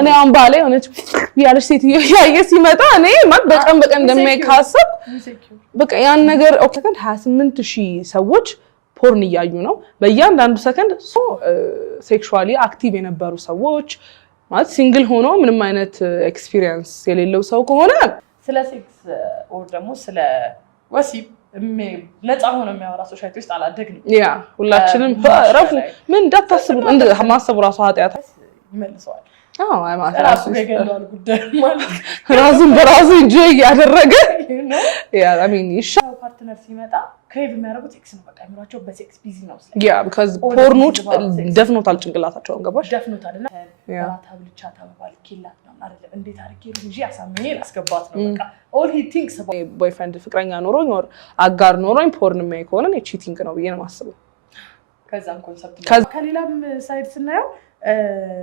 እኔ አምባሌ ሆነች ያለሽ ሴትዮ ያየ ሲመጣ እኔ ማለት በቀን እንደማይካሰብ በቃ ያን ነገር ኦኬ 28000 ሰዎች ፖርን እያዩ ነው በእያንዳንዱ ሰከንድ ሴክሹዋሊ አክቲቭ የነበሩ ሰዎች ማለት ሲንግል ሆኖ ምንም አይነት ኤክስፒሪየንስ የሌለው ሰው ከሆነ ስለ ሴክስ ኦር ደግሞ ስለ ወሲብ ነፃ ሆኖ የሚያወራ ሶሳይቲ ውስጥ አላደግንም ያ ሁላችንም ረፉ ምን እንዳታስቡ ማሰቡ ራሱ ኃጢያት ይመልሰዋል ራሱ ገገሏል ጉዳይ ማለት ራሱን በራሱ ኢንጆይ ያደረገ ያ I mean ይሻል ፓርትነር ሲመጣ ክሬቭ የሚያደርጉት ሴክስ ነው በቃ የሚሏቸው በሴክስ ቢዚ ነው ያ because ፖርኑ ደፍኖታል ጭንቅላታቸውን ገባሽ ደፍኖታልና ታብልቻ ታባል ኪላት ነው አይደለም እንዴት አርጌ ልጅ ያሳመኝ አስገባት ነው በቃ all he thinks about boyfriend ፍቅረኛ ኖሮኝ or አጋር ኖሮኝ ፖርን ማይ ከሆነ ቺቲንግ ነው ብዬ ነው ማስበው ከዛም ኮንሰፕት ከሌላም ሳይድ ስናየው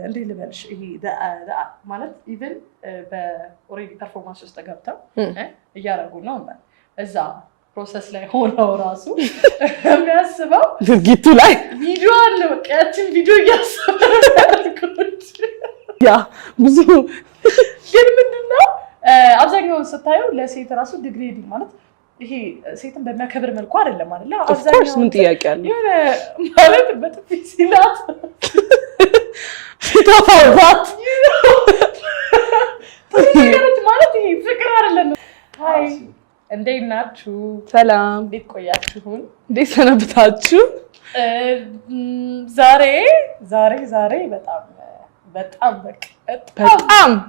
እንዴ ልበልሽ ይሄ ማለት ኢቭን በኦሬዲ ፐርፎርማንስ ውስጥ ገብተው እያረጉ ነው ማለት እዛ ፕሮሰስ ላይ ሆነው ራሱ የሚያስበው ድርጊቱ ላይ ቪዲዮ አለ በቃ ያቺን ቪዲዮ እያሰበ ያ ብዙ ግን ምንድነው አብዛኛውን ስታየው ለሴት ራሱ ዲግሬዲንግ ማለት ይሄ ሴትን በሚያከብር መልኩ አይደለም አይደል አብዛኛው ምን ጥያቄ አለ የሆነ ማለት በጥፊ ሲላት ተፋባት ማለት ይሄ ፍቅር አይደለም ሃይ እንዴት ናችሁ ሰላም እንዴት ቆያችሁን እንዴት ሰነበታችሁ ዛሬ በጣም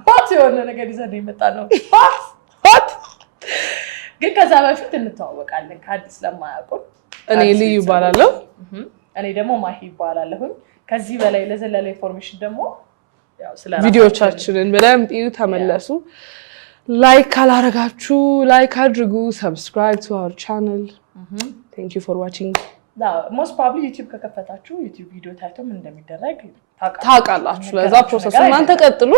ባት የሆነ ነገር ይዘን የመጣ ነው ባት ግን ከዛ በፊት እንተዋወቃለን ከአዲስ ለማያውቁ እኔ ልዩ ይባላለሁ እኔ ደግሞ ማሂ ይባላለሁ ከዚህ በላይ ለዘለለ ኢንፎርሜሽን ደግሞ ያው ስለ ቪዲዮቻችንን በደንብ እዩ ተመለሱ ላይክ ካላረጋችሁ ላይክ አድርጉ subscribe to our channel thank you for watching most probably YouTube ከከፈታችሁ YouTube ቪዲዮ ታይቶ ምን እንደሚደረግ ታውቃላችሁ ለዛ ፕሮሰሱ እናንተ ቀጥሉ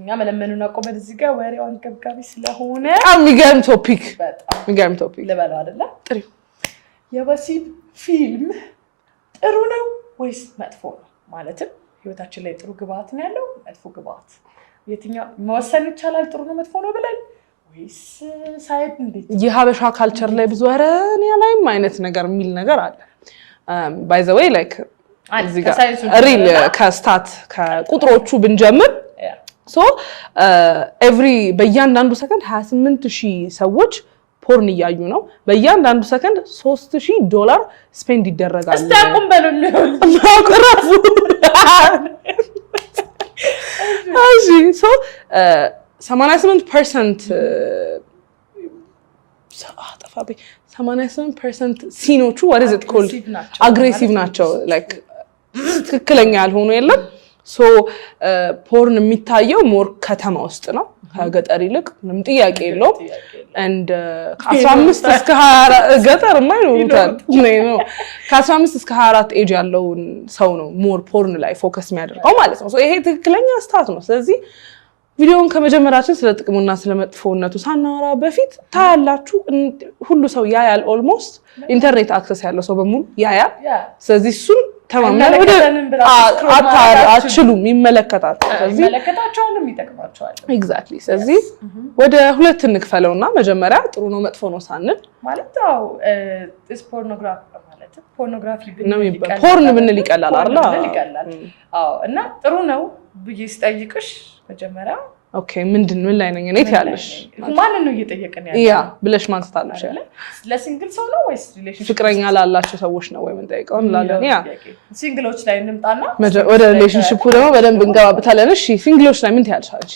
እኛ መለመኑና ቆመን እዚህ ጋር ወሬው አንገብጋቢ ስለሆነ የሚገርም ቶፒክ ልበለው አይደለ ጥሩ የወሲብ ፊልም ጥሩ ነው ወይስ መጥፎ ነው ማለትም ህይወታችን ላይ ጥሩ ግብአት ነው ያለው መጥፎ ግብአት የትኛው መወሰን ይቻላል ጥሩ ነው መጥፎ ነው ብለን ወይስ ሳይድ እንዴት የሀበሻ ካልቸር ላይ ብዙ አረን ያላይም አይነት ነገር የሚል ነገር አለ by the way like እዚህ ጋር ሪል ከስታት ከቁጥሮቹ ብንጀምር so በእያንዳንዱ ሰከንድ 28000 ሰዎች ፖርን እያዩ ነው በእያንዳንዱ ሰከንድ $3000 ስፔንድ ይደረጋል እስታቁም በሉልኝ ማቆራፉ እሺ so 88% 88% ሲኖቹ what is it called aggressive ናቸው like ትክክለኛ ያልሆኑ የለም so ፖርን የሚታየው ሞር ከተማ ውስጥ ነው ከገጠር ይልቅ ምንም ጥያቄ የለውም and ከ15 እስከ 24 ገጠር ማይኖሩታል ነው ከ15 እስከ 24 ኤጅ ያለው ሰው ነው ሞር ፖርን ላይ ፎከስ የሚያደርገው ማለት ነው so ይሄ ትክክለኛ ስታት ነው ስለዚህ ቪዲዮውን ከመጀመራችን ስለ ጥቅሙና ስለ መጥፎነቱ ሳናወራ በፊት ታያላችሁ ሁሉ ሰው ያያል ኦልሞስት ኢንተርኔት አክሰስ ያለው ሰው በሙሉ ያያል ስለዚህ እሱን ተማምነን ወደ አትችሉም ይመለከታቸዋል ስለዚህ ይመለከታቸዋል ይጠቅማቸዋል ኤግዛክትሊ ስለዚህ ወደ ሁለት እንክፈለውና መጀመሪያ ጥሩ ነው መጥፎ ነው ሳንል ማለት አው ፖርኖግራፊ ማለት ፖርኖግራፊ ፖርን ብንል ይቀላል አይደል አው እና ጥሩ ነው ብዬ ስጠይቅሽ መጀመሪያ ኦኬ ምን ላይ ነኝ እኔ ትያለሽ ማን ነው እየጠየቀን ያለው ያ ብለሽ ማንስታለሽ ለሲንግል ሰው ነው ወይስ ሪሌሽንሺፕ ፍቅረኛ ላላቸው ሰዎች ነው ወይ ምን ጠይቀው እንላለን ያ ሲንግሎች ላይ እንምጣና ወደ ሪሌሽንሺፑ ደግሞ በደንብ እንገባበታለን እሺ ሲንግሎች ላይ ምን ትያለሽ አንቺ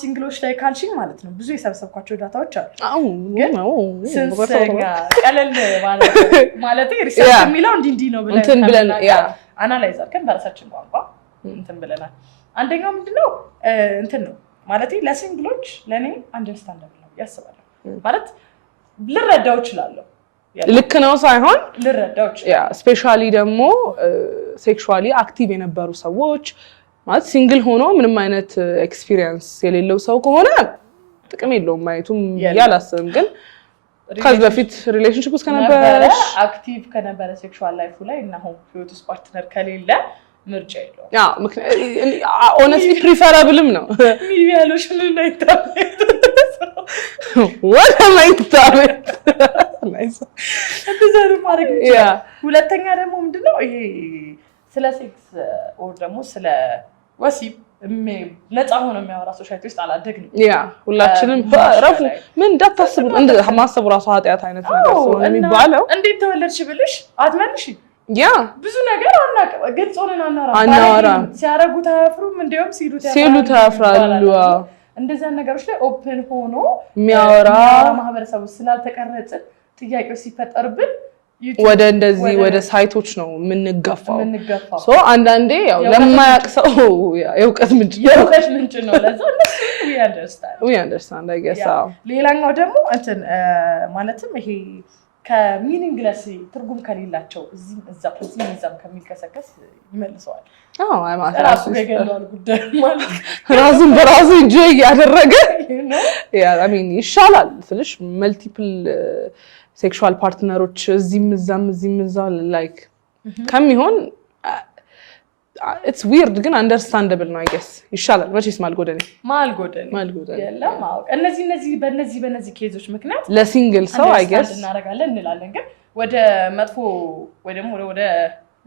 ሲንግሎች ላይ ካልሽኝ ማለት ነው ብዙ የሰበሰብኳቸው ዳታዎች አሉ ነው ስንሰኛ ቀለል ማለት ሪሰርች የሚለው እንዲ ነው ብለን ያ አናላይዝ አድርገን በራሳችን ቋንቋ ብለናል አንደኛው ምንድነው ነው ማለት ለሲንግሎች ለኔ አንደርስታንደብል ነው ያስባለሁ ማለት ልረዳው ይችላል ልክ ነው ሳይሆን ልረዳው ይችላል ያ ስፔሻሊ ደግሞ ሴክሹዋሊ አክቲቭ የነበሩ ሰዎች ማለት ሲንግል ሆኖ ምንም አይነት ኤክስፒሪየንስ የሌለው ሰው ከሆነ ጥቅም የለውም ማየቱም ያላስብም ግን ከዚህ በፊት ሪሌሽንሺፕ ውስጥ ከነበረሽ አክቲቭ ከነበረ ሴክሹዋል ላይፉ ላይ እና ሆም ህይወት ውስጥ ፓርትነር ከሌለ ምርጫ የለውም። ያ ሆነስትሊ ፕሪፈራብልም ነው ሚዲያሎች ምን አይታበይ ወላ ማይታበይ ናይስ እንደዛሩ ማድረግ ይችላል። ሁለተኛ ደግሞ ምንድነው ይሄ ስለ ሴክስ ኦር ደግሞ ስለ ወሲብ ነፃ ሆኖ የሚያወራ ሶሳይቲ ውስጥ አላደግንም። ያ ሁላችንም ረፉ ምን እንዳታስቡ እንደ ማሰቡ ራሱ ኃጢአት አይነት ነገር ስለሆነ የሚባለው እንዴት ተወለድሽ ብልሽ አትመልሽ። ያ ብዙ ነገር አናውቅም፣ ግልጽ ሆነን አናወራም። ሲያረጉት አያፍሩም፣ እንደውም ሲሉት ያፍራሉ። እንደዚያ ነገሮች ላይ ኦፕን ሆኖ የሚያወራ ማህበረሰቡ ስላልተቀረጽን ጥያቄዎች ሲፈጠርብን ወደ እንደዚህ ወደ ሳይቶች ነው የምንገፋው። ሶ አንዳንዴ ያው ለማያውቅ ሰው የእውቀት ምንጭ ነው። ለዛ we understand I guess ሌላኛው ደግሞ እንትን ማለትም ይሄ ከሚኒንግለስ ትርጉም ከሌላቸው እዛም ከሚከሰከስ ይመልሰዋል። ራሱን በራሱ enjoy ያደረገ I mean ይሻላል ስልሽ መልቲፕል ሴክሹዋል ፓርትነሮች እዚህም እዛም ላይክ ከሚሆን it's weird ግን understandable ነው I guess ይሻላል። መቼስ ማልጎደኔ የለም። እነዚህ በእነዚህ ኬዞች ምክንያት ለሲንግል ሰው I guess እናደርጋለን እንላለን። ግን ወደ መጥፎ ወይ ደግሞ ወደ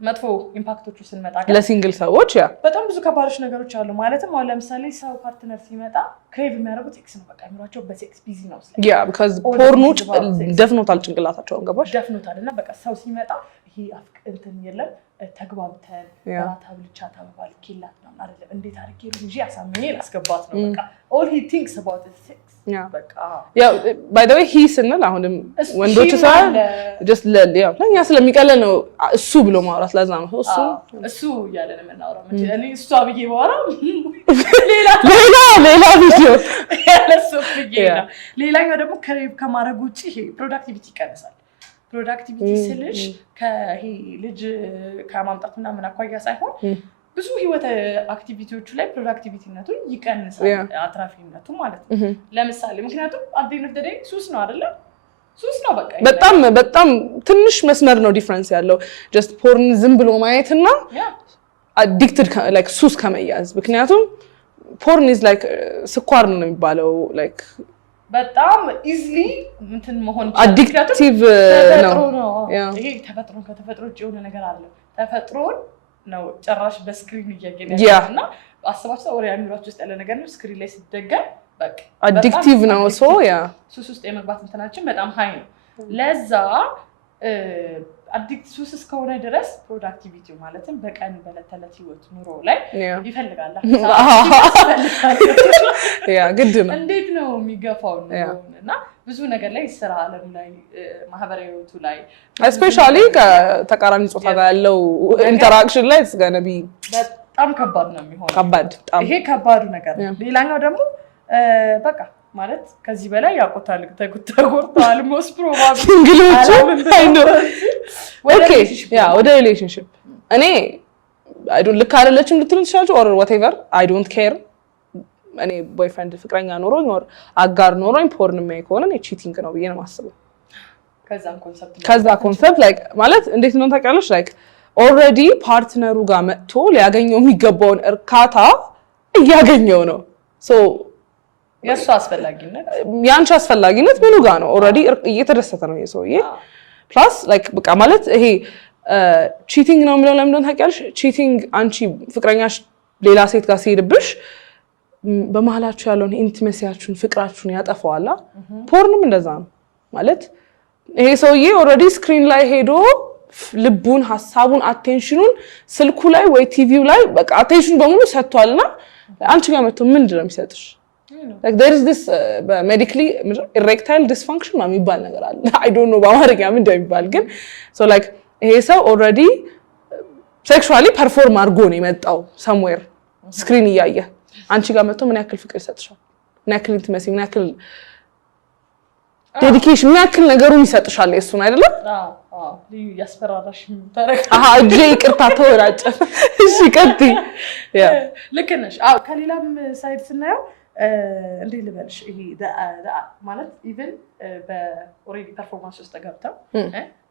መጥፎ ኢምፓክቶቹ ስንመጣ ለሲንግል ሰዎች ያ በጣም ብዙ ከባዶች ነገሮች አሉ። ማለትም አሁን ለምሳሌ ሰው ፓርትነር ሲመጣ ክሬቭ የሚያደርጉት ሴክስ ነው። በቃ የሚሯቸው በሴክስ ቢዚ ነው ያ because ፖርኑ ደፍኖታል ጭንቅላታቸውን ገባሽ ደፍኖታል። እና በቃ ሰው ሲመጣ ይሄ እንትን የለም ተግባብተን ራታ ብልቻ ተባባልኪላት ነው አይደለም እንዴት አድርጌ ልጅ አሳምኜ ላስገባት ነው። በቃ all he thinks about is sex በቃ ያው by the way he ስንል አሁንም ወንዶች ሳይሆን just ያው ለኛ ስለሚቀለል ነው እሱ ብሎ ማውራት ለዛ ነው እሱ እያለን የምናወራው። እኔ እሷ ብዬ ባወራ ሌላ ቪዲዮ ያለሱ ብዬና ሌላኛው ደግሞ ከማድረግ ውጪ ይሄ ፕሮዳክቲቪቲ ይቀንሳል። ፕሮዳክቲቪቲ ስልሽ ከይሄ ልጅ ከማምጣት ምናምን አኳያ ሳይሆን ብዙ ህይወት አክቲቪቲዎቹ ላይ ፕሮዳክቲቪቲነቱ ይቀንሳል፣ አትራፊነቱ ማለት ነው። ለምሳሌ ምክንያቱም አዲነት ደደይ ሱስ ነው አይደለ? ሱስ ነው በቃ በጣም ትንሽ መስመር ነው ዲፈረንስ ያለው ጀስት ፖርን ዝም ብሎ ማየትና አዲክትድ ላይክ ሱስ ከመያዝ። ምክንያቱም ፖርን ኢዝ ላይክ ስኳር ነው የሚባለው ላይክ በጣም ኢዝሊ እንትን መሆን አዲክቲቭ ነው። ይሄ ከተፈጥሮ ውጭ የሆነ ነገር አለ። ተፈጥሮን ነው ጭራሽ በስክሪን እያገኘና አስባችሁ ወሬ አሚሯችሁ ውስጥ ያለ ነገር ነው። ስክሪን ላይ ሲደገም በቃ አዲክቲቭ ነው። ሶ ያ ሱስ ውስጥ የመግባት እንትናችን በጣም ሃይ ነው። ለዛ አዲክት ሱስ እስከሆነ ድረስ ፕሮዳክቲቪቲው ማለትም በቀን በለተለት ህይወት ኑሮ ላይ ይፈልጋል። ያ ግድ ነው። እንዴት ነው የሚገፋው ነውና ብዙ ነገር ላይ ስራ ዓለም ላይ ማህበራዊ ህይወቱ ላይ ስፔሻሊ ከተቃራኒ ጾታ ጋር ያለው ኢንተራክሽን ላይ ስጋነቢ በጣም ከባድ ነው የሚሆነው። ከባድ በጣም ይሄ ከባዱ ነገር ነው። ሌላኛው ደግሞ በቃ ማለት ከዚህ በላይ ያቆታል ተጎርቷል ሞስት ፕሮባብሊ ሲንግሎቹ አይ ኖ ኦኬ ያ ወደ ሪሌሽንሺፕ እኔ አይ ዶንት ልክ አይደለችም ልትሉ ትችላላችሁ ኦር whatever I don't care እኔ ቦይፍሬንድ ፍቅረኛ ኖሮኝ ኦር አጋር ኖሮኝ ፖርን ማይ ከሆነ እኔ ቺቲንግ ነው ብዬ ነው የማስበው። ከዛ ኮንሰፕት ላይክ ማለት እንዴት ነው ታውቂያለሽ ላይክ ኦልሬዲ ፓርትነሩ ጋር መጥቶ ሊያገኘው የሚገባውን እርካታ እያገኘው ነው። ሶ የሱ አስፈላጊነት ያንቺ አስፈላጊነት ምኑ ጋር ነው? ኦልሬዲ እየተደሰተ ነው የሰውዬ ፕላስ ላይክ በቃ ማለት ይሄ ቺቲንግ ነው የሚለው ለምን እንደሆነ ታውቂያለሽ? ቺቲንግ አንቺ ፍቅረኛሽ ሌላ ሴት ጋር ሲሄድብሽ በመሃላችሁ ያለውን ኢንቲሜሲያችሁን ፍቅራችሁን ያጠፋዋል። ፖርንም እንደዛ ነው ማለት ይሄ ሰውዬ ኦልሬዲ ስክሪን ላይ ሄዶ ልቡን ሐሳቡን አቴንሽኑን ስልኩ ላይ ወይ ቲቪው ላይ በቃ አቴንሽን በሙሉ ሰጥቷልና አንቺ ጋር መጥቶ ምንድን ነው የሚሰጥሽ? like there is this medically erectile dysfunction ነው የሚባል ነገር አለ። I don't know በአማርኛ ምን እንደሚባል ግን so like ይሄ ሰው already sexually perform አድርጎ ነው የመጣው somewhere ስክሪን እያየ አንቺ ጋር መጥቶ ምን ያክል ፍቅር ይሰጥሻል? ምን ያክል ኢንቲሜሲ ምን ያክል ዴዲኬሽን ምን ያክል ነገሩን ይሰጥሻል? እሱን አይደለ? ልዩ ያስፈራራሽ ታረክ እጄ ይቅርታ ተወራጨ። እሺ ቀጥይ። ያ ልክ ነሽ። ከሌላም ሳይድ ስናየው እንዴ ልበልሽ ይሄ ማለት ኢቭን በኦሬዲ ፐርፎርማንስ ውስጥ ገብተው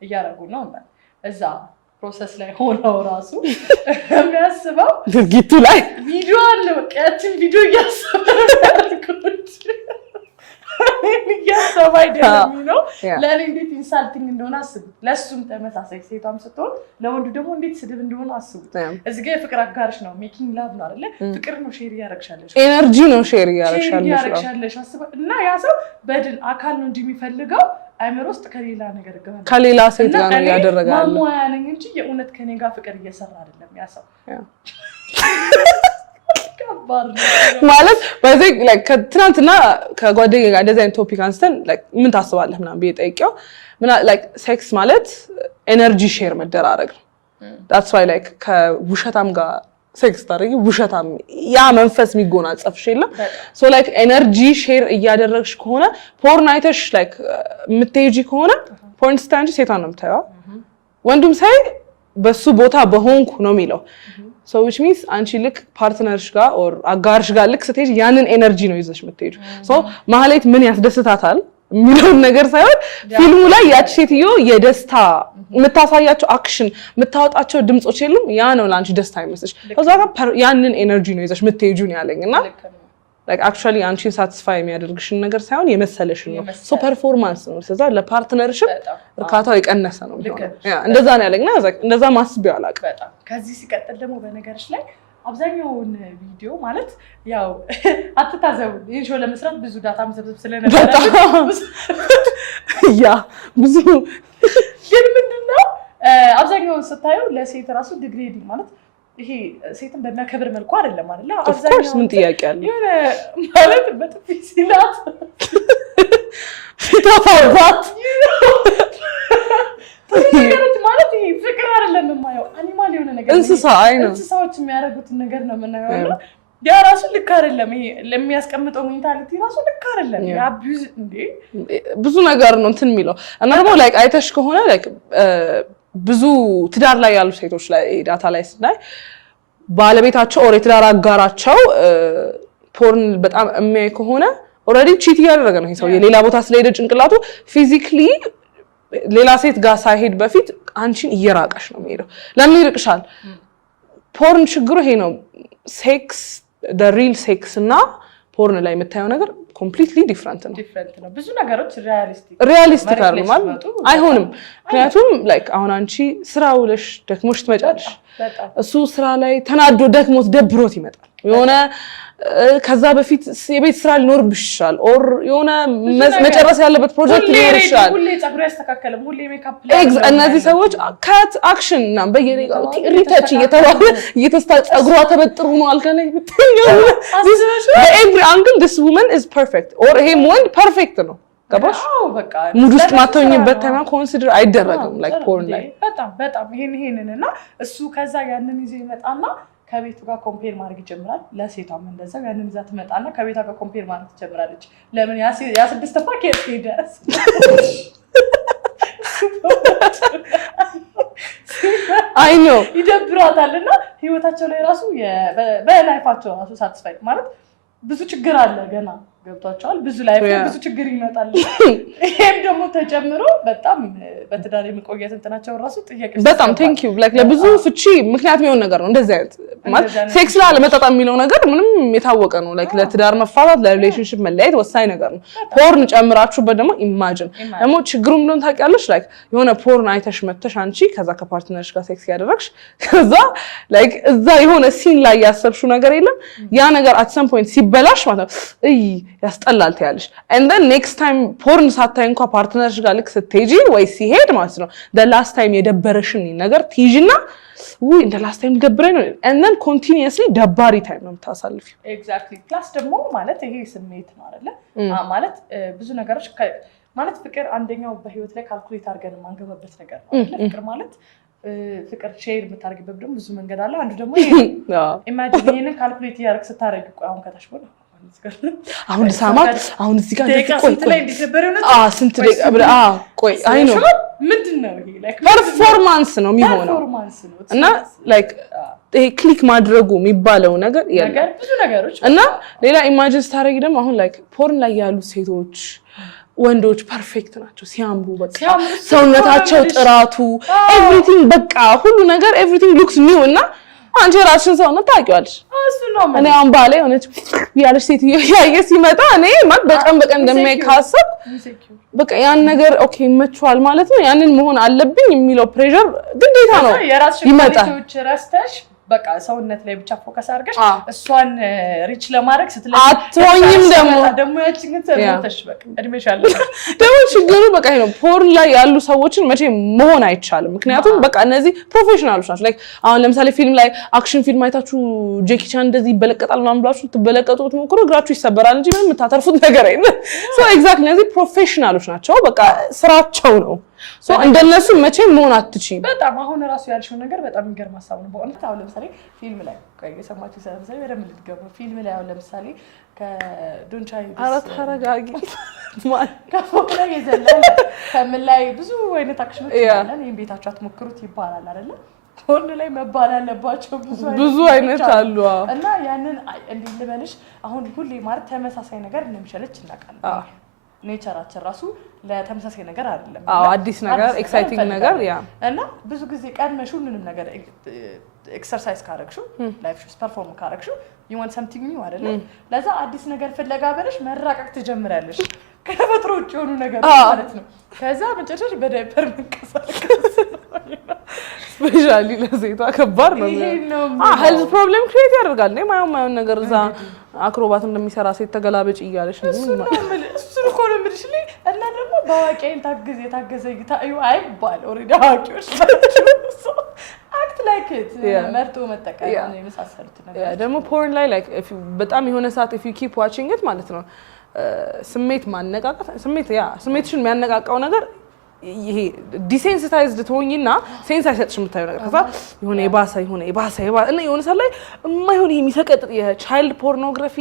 እያደረጉ ነው ማለት እዛ ፕሮሰስ ላይ ሆነው ራሱ የሚያስበው ድርጊቱ ላይ ቪዲዮ አለ በቃ ያችን ቪዲዮ እያሰብኩት እያሰብ አይደለም ነው ለእኔ እንዴት ኢንሳልቲንግ እንደሆነ አስቡት። ለእሱም ተመሳሳይ ሴቷም ስትሆን ለወንዱ ደግሞ እንዴት ስድብ እንደሆነ አስቡት። እዚህ ጋር የፍቅር አጋርሽ ነው ሜኪንግ ላቭ ነው አይደለ? ፍቅር ነው ሼር እያረግሻለሽ፣ ኤነርጂ ነው ሼር እያረግሻለሽ አስበ እና ያ ሰው በድን አካል ነው እንጂ የሚፈልገው አይምሮ ውስጥ ከሌላ ነገር ጋር ከሌላ ሴት ጋር ነው ያደረጋል። ማሟያ ነኝ እንጂ የእውነት ከኔ ጋር ፍቅር እየሰራ አይደለም ያ ሰው ማለት በዚህ like ትናንትና ከጓደኛዬ ጋር እንደዚህ አይነት ቶፒክ አንስተን like ምን ታስባለህ ምናምን ብዬ ጠይቄው like ሴክስ ማለት ኤነርጂ ሼር መደራረግ ነው። that's why like ከውሸታም ጋር ሴክስ ታደርጊ ውሸታም ያ መንፈስ የሚጎናጸፍሽ የለም so like ኤነርጂ ሼር እያደረግሽ ከሆነ ፖርን አይተሽ like የምትሄጂ ከሆነ ፖርን ስታንጂ ሴቷን ነው የምታየው ወንዱም ሳይ በሱ ቦታ በሆንኩ ነው የሚለው so which means አንቺ ልክ ፓርትነርሽ ጋር or አጋርሽ ጋር ልክ ስትሄጂ ያንን ኤነርጂ ነው ይዘሽ የምትሄጂው so ማህሌት ምን ያስደስታታል የሚለውን ነገር ሳይሆን ፊልሙ ላይ ያቺ ሴትዮ የደስታ የምታሳያቸው አክሽን የምታወጣቸው ድምጾች የሉም ያ ነው ለአንቺ ደስታ ይመስልሽ ከዛ ጋር ያንን ኤነርጂ ነው ይዘሽ የምትሄጂው ነው ያለኝና like actually አንቺን ሳቲስፋይ የሚያደርግሽን ነገር ሳይሆን የመሰለሽን ነው so ፐርፎርማንስ ነው ስለዛ ለፓርትነርሽም እርካታው የቀነሰ ነው ያ እንደዛ ነው ያለኝና እንደዛ ማስቢው አላውቅም በጣም ከዚህ ሲቀጥል ደግሞ በነገርሽ ላይ አብዛኛውን ቪዲዮ ማለት ያው አትታዘቡ ይሄን ሾው ለመስራት ብዙ ዳታ መሰብሰብ ስለነበረ ያ ብዙ ግን ምንድነው አብዛኛውን ስታዩ ለሴት ራሱ ዲግሬዲንግ ማለት ይሄ ሴትን በሚያከብር መልኩ አይደለም አይደል አብዛኛው ምን ጥያቄ አለ የሆነ ማለት በጥፊ ሲላት ተፋባት ነገሮች ማለት ይሄ ፍቅር አይደለም የማየው አኒማል የሆነ ነገር እንስሳ አይነ እንስሳዎች የሚያደርጉትን ነገር ነው የምናየው ያ ራሱ ልክ አይደለም ይሄ ለሚያስቀምጠው ሜንታሊቲ ራሱ ልክ አይደለም ያ አቢዩዝ እንዴ ብዙ ነገር ነው እንትን የሚለው እና ደግሞ ላይክ አይተሽ ከሆነ ላይክ ብዙ ትዳር ላይ ያሉ ሴቶች ላይ ዳታ ላይ ስናይ ባለቤታቸው ኦር የትዳር አጋራቸው ፖርን በጣም የሚያይ ከሆነ ኦልሬዲ ቺት እያደረገ ነው ሰው የሌላ ቦታ ስለሄደ ጭንቅላቱ ፊዚካሊ ሌላ ሴት ጋር ሳይሄድ በፊት አንቺን እየራቀሽ ነው የሚሄደው ለምን ይርቅሻል ፖርን ችግሩ ይሄ ነው ሴክስ the real ሴክስ እና ፖርን ላይ የምታየው ነገር completely different ነው ብዙ ነገሮች ሪያሊስቲክ አይደለም አይሆንም ምክንያቱም like አሁን አንቺ ስራ ውለሽ ደክሞሽ ትመጫለሽ እሱ ስራ ላይ ተናዶ ደክሞት ደብሮት ይመጣል የሆነ ከዛ በፊት የቤት ስራ ሊኖርብሽ ይችላል ኦር የሆነ መጨረስ ያለበት ፕሮጀክት ሊኖር ይችላል ሁሌ ጸጉር ያስተካከለም ሁሌ ሜካፕ እነዚህ ሰዎች ካት አክሽን እና በየደቂቃው ሪተች እየተስተጸጉሯ ተበጥሩ ነው አልከለኝ every angle this woman is perfect or him one perfect ነው ገባሽ በቃ ሙድ ውስጥ ማተውኝበት ታይም ኮንሲደር አይደረግም like porn ላይ በጣም ይሄንና እሱ ከዛ ያንን ይዘ ይመጣና ከቤቱ ጋር ኮምፔር ማድረግ ይጀምራል ለሴቷም እንደዛው ያንን ይዛ ትመጣና ከቤቷ ጋር ኮምፔር ማድረግ ትጀምራለች ለምን ያ ስድስት ፓኬት ሄደስ አይ ኖ ይደብራታልና ህይወታቸው ላይ ራሱ በላይፋቸው ራሱ ሳትስፋይ ማለት ብዙ ችግር አለ ገና ገብቷቸዋል ብዙ ላይፍ ብዙ ችግር ይመጣል ይሄም ደግሞ ተጨምሮ በጣም በትዳር የመቆየት እንትናቸው ራሱ ጥያቄ በጣም ቴንክ ዩ ላይክ ለብዙ ፍቺ ምክንያት የሚሆን ነገር ነው እንደዚህ አይነት ማለት ሴክስ ላይ ለመጣጣም የሚለው ነገር ምንም የታወቀ ነው ላይክ ለትዳር መፋታት ለሪሌሽንሺፕ መለያየት ወሳኝ ነገር ነው ፖርን ጨምራችሁበት ደግሞ ኢማጂን ደግሞ ችግሩ ምን እንደሆነ ታውቂያለሽ ላይክ የሆነ ፖርን አይተሽ መተሽ አንቺ ከዛ ከፓርትነርሽ ጋር ሴክስ ያደረግሽ ከዛ ላይክ እዛ የሆነ ሲን ላይ ያሰብሽው ነገር የለም ያ ነገር at some point ሲበላሽ ማለት ነው ያስጠላል ታያለሽ and then next time ፖርን ሳታይ እንኳን ፓርትነርሽ ጋር ልክ ስትሄጂ ወይ ሲሄድ ማለት ነው the last time የደበረሽን ነገር ትይጂና ወይ እንደ last time ደብረኝ ነው and then continuously ደባሪ ታይም ነው የምታሳልፊው exactly plus ደግሞ ማለት ይሄ ስሜት ነው አይደለ ማለት ብዙ ነገሮች ማለት ፍቅር አንደኛው በህይወት ላይ ካልኩሌት አድርገን ማንገባበት ነገር ነው ፍቅር ማለት ፍቅር ሼር የምታደርግበት ደግሞ ብዙ መንገድ አለ አንዱ ደግሞ ይሄ ኢማጂን ይሄንን ካልኩሌት ያርክ ስታረግ አሁን ከታች ቦላ አሁን ሳማት አሁን እዚህ ጋር ስንት ደቂቃ ብለ ቆይ አይ ነው ምንድነው ይሄ ላይክ ፐርፎርማንስ ነው የሚሆነው እና ላይክ ይሄ ክሊክ ማድረጉ የሚባለው ነገር ብዙ ነገሮች እና ሌላ ኢማጂን ስታረጊ ደግሞ አሁን ላይክ ፖርን ላይ ያሉ ሴቶች ወንዶች ፐርፌክት ናቸው ሲያምሩ በቃ ሰውነታቸው ጥራቱ ኤቭሪቲንግ በቃ ሁሉ ነገር ኤቭሪቲንግ ሉክስ ኒው እና አንቺ ራስሽን ሰውነት ታውቂዋለሽ እኔ አሁን ባለ ሆነች ያለሽ ሴት ያየ ሲመጣ እኔ ማለት በቀን እንደማይካሰብ በቃ ያን ነገር ኦኬ ይመችዋል ማለት ነው ያንን መሆን አለብኝ የሚለው ፕሬሸር ግዴታ ነው ይመጣል ራስሽ በቃ ሰውነት ላይ ብቻ ፎከስ አድርገሽ እሷን ሪች ለማድረግ ስትለኝ አትሆኝም ደግሞ ያቺን ተሞተሽ በቃ እድሜሻለሁ ደግሞ ችግሩ በቃ ነው ፖርን ላይ ያሉ ሰዎችን መቼ መሆን አይቻልም ምክንያቱም በቃ እነዚህ ፕሮፌሽናሎች ናቸው ላይክ አሁን ለምሳሌ ፊልም ላይ አክሽን ፊልም አይታችሁ ጄኪ ቻን እንደዚህ ይበለቀጣል ምናምን ብላችሁ ትበለቀጡት ሞክሩ እግራችሁ ይሰበራል እንጂ ምንም የምታተርፉት ነገር የለም ሶ ኤግዛክትሊ እነዚህ ፕሮፌሽናሎች ናቸው በቃ ስራቸው ነው ሶ እንደነሱ መቼ መሆን አትችይም በጣም አሁን ራሱ ያልሽው ነገር በጣም የሚገርም ሀሳብ ነው በእውነት አሁን ለምሳሌ ፊልም ላይ የሰማችሁ ለምሳሌ በደንብ ልትገቡ ፊልም ላይ አሁን ለምሳሌ ከዶንቻይ አራት ተረጋጊ ከፎቅ ላይ የዘለለ ከምን ላይ ብዙ አይነት አክሽኖች ይላል ይሄን ቤታችሁ አትሞክሩት ይባላል አይደለ ሆነ ላይ መባል ያለባቸው ብዙ አይነት አሉ እና ያንን እንዴ ልበልሽ አሁን ሁሌ ማለት ተመሳሳይ ነገር እንደምሸለች እናውቃለን ኔቸራችን ራሱ ለተመሳሳይ ነገር አይደለም አዲስ ነገር ኤክሳይቲንግ ነገር ያ እና ብዙ ጊዜ ቀድመሽ ሁሉንም ነገር ኤክሰርሳይዝ ካረግሽው ላይፍሽ ፐርፎርም ካረግሽው you want something new አይደለ ለዛ አዲስ ነገር ፍለጋ በለሽ መራቀቅ ትጀምራለሽ ከተፈጥሮ ውጭ የሆኑ ነገር ማለት ነው ከዛ መጨረሻሽ በዳይፐር መንቀሳቀስ ስፔሻሊ ለሴቷ ከባድ ነው ሄልዝ ፕሮብሌም ክሬት ያደርጋል ነው ማየው ነገር እዛ አክሮባት እንደሚሰራ ሴት ተገላበጭ እያለሽ ነው እሱ እኮ ነው የምልሽ እና ደግሞ በዋቂን ታገዘ ይታዩ አይባል ኦሬዲ አዋቂዎች አክት ላይክ ኢት መርጦ መጠቀም ነው የመሳሰሉት ነገር ደግሞ ፖርን ላይ ላይክ በጣም የሆነ ሰዓት if you keep watching it ማለት ነው ስሜት ማነቃቃት ስሜትሽን የሚያነቃቃው ነገር ይሄ ዲሴንሲታይዝድ ትሆኝና ሴንስ አይሰጥሽ የምታየው ነገር ከዛ የሆነ የባሰ እና የሆነ ሰዓት ላይ የማይሆን የሚሰቀጥጥ የቻይልድ ፖርኖግራፊ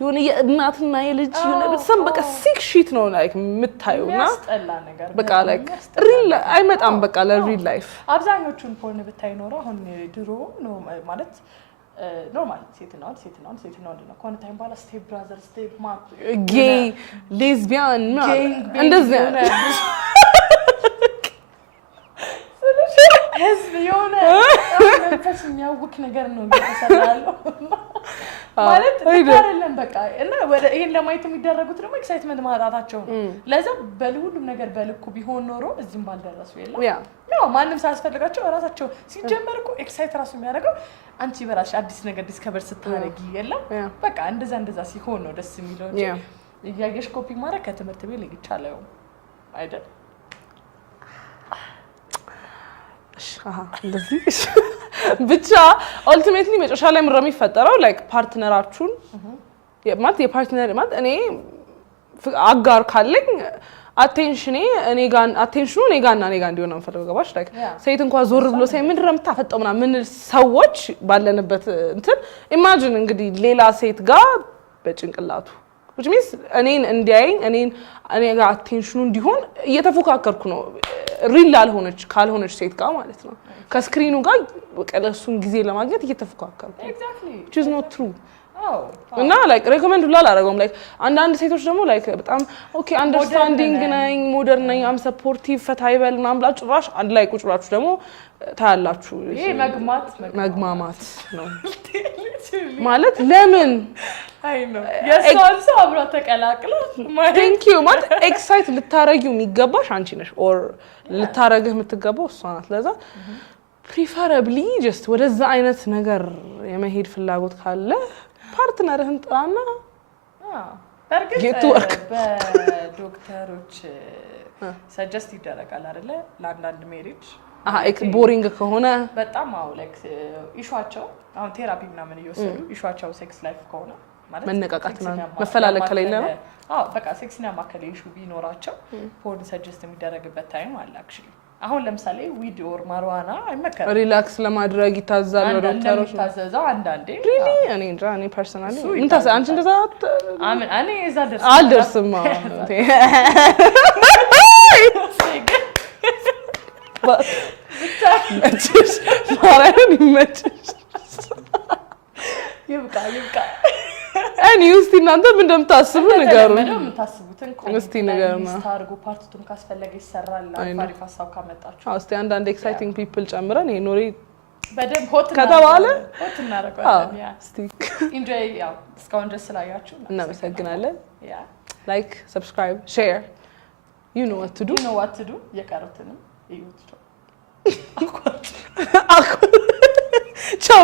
የሆነ የእናትና የልጅ የሆነ በጣም በቃ ሲክ ሺት ነው ላይክ የምታየውና ያስጠላ ነገር በቃ ላይክ ሪል አይመጣም በቃ ለሪል ላይፍ አብዛኞቹን ፖርን ብታይ ኖሮ አሁን ድሮ ነው ማለት ኖርማል ሴትና ወንድ ነው ኮን ታይም ባላ ስቴፕ ብራዘር ስቴፕ ማም ጌይ ሌዝቢያን እንደዚህ ህዝብ የሆነ መንፈስ የሚያውክ ነገር ነው እየተሰራለው ማለት አይደለም በቃ እና ወደ ይሄን ለማየት የሚደረጉት ደግሞ ኤክሳይትመንት ማጣታቸው ነው ለዛ በሁሉም ነገር በልኩ ቢሆን ኖሮ እዚህም ባልደረሱ የለም ያው ማንንም ሳያስፈልጋቸው ራሳቸው ሲጀመር እኮ ኤክሳይት ራሱ የሚያደርገው አንቺ በራስሽ አዲስ ነገር ዲስከቨር ስታረጊ የለም በቃ እንደዛ ሲሆን ነው ደስ የሚለው እንጂ እያየሽ ኮፒ ማድረግ ከትምህርት ቤት ይቻላል አይደል እንደዚህ ብቻ ኦልቲሜትሊ መጨረሻ ላይ ምንም የሚፈጠረው ላይክ ፓርትነራችሁን ማለት የፓርትነር ማለት እኔ አጋር ካለኝ አቴንሽኑ እኔ ጋርና እንዲሆን ነው የምፈልገው ገባሽ ላይክ ሴት እንኳን ዞር ብሎ ሳይ ምንድን ነው የምታፈጠው ምናምን ምን ሰዎች ባለንበት እንትን ኢማጂን እንግዲህ ሌላ ሴት ጋር በጭንቅላቱ which means እኔን እንዲያየኝ እኔ ጋር አቴንሽኑ እንዲሆን እየተፎካከርኩ ነው ሪል ካልሆነች ሴት ጋር ማለት ነው ከስክሪኑ ጋር በቀለሱን ጊዜ ለማግኘት እየተፎካከርኩ exactly which is not true እና ላይክ ሬኮመንድ ሁላ አላደረገውም ላይክ አንዳንድ ሴቶች ደግሞ ላይክ በጣም ኦኬ አንደርስታንዲንግ ነኝ ሞደርን ነኝ አም ሰፖርቲቭ ፈታይበል ምናምን ብላችሁ ራሽ አንድ ላይ ቁጭ ብላችሁ ደግሞ ታያላችሁ ይሄ መግማማት ነው ማለት ለምን አይ ነው የሷንስ አብሮ ተቀላቅሎ thank you ማለት ኤክሳይት ልታረጊው የሚገባሽ አንቺ ነሽ ኦር ልታረግህ የምትገባው እሷ ናት ለዛ ፕሪፈረብሊ ጀስት ወደዛ አይነት ነገር የመሄድ ፍላጎት ካለ ፓርትነርህን ጥራና በርግጥ በዶክተሮች ሰጀስት ይደረጋል አይደለ ለአንዳንድ ሜሪጅ ቦሪንግ ከሆነ በጣም ላይክ ኢሹአቸው አሁን ቴራፒ ምናምን እየወሰዱ ኢሹአቸው ሴክስ ላይፍ ከሆነ ማለት መነቃቃት ነው መፈላለግ ከሌለ ነው በቃ ሴክስና ማከለ ኢሹ ቢኖራቸው ፖርን ሰጀስት የሚደረግበት ታይም አለ አክቹሊ አሁን ለምሳሌ ዊድ ኦር ማርዋና አይመከርም ሪላክስ ለማድረግ ይታዛል ዶክተሮች ታዘዛው አንዳንዴ ሪሊ እኔ እንጃ እኔ ፐርሰናሊ እንታስ አንቺ እንደዛ እኔ እዛ አልደርስም ማርያምን ይመችሽ ይብቃ ኤኒዌይስ እናንተ ምን እንደምታስቡ ንገሩን። ምንም የምታስቡትን እስቲ ንገሩን። ስታርጉ ፓርቱን ካስፈለገ ይሰራል። አሪፍ ሀሳብ ካመጣችሁ እስቲ አንዳንድ ኤክሳይቲንግ ፒፕል ጨምረን ይሄ ኖሪ በደንብ ሆት ከተባለ ሆት እናደርጋለን። ያ እስቲ ኢንጆይ ያው እስካሁን ድረስ ስላያችሁ እናመሰግናለን። ያ ላይክ ሰብስክራይብ ሼር you know what to do የቀሩትንም እዩት። ቻው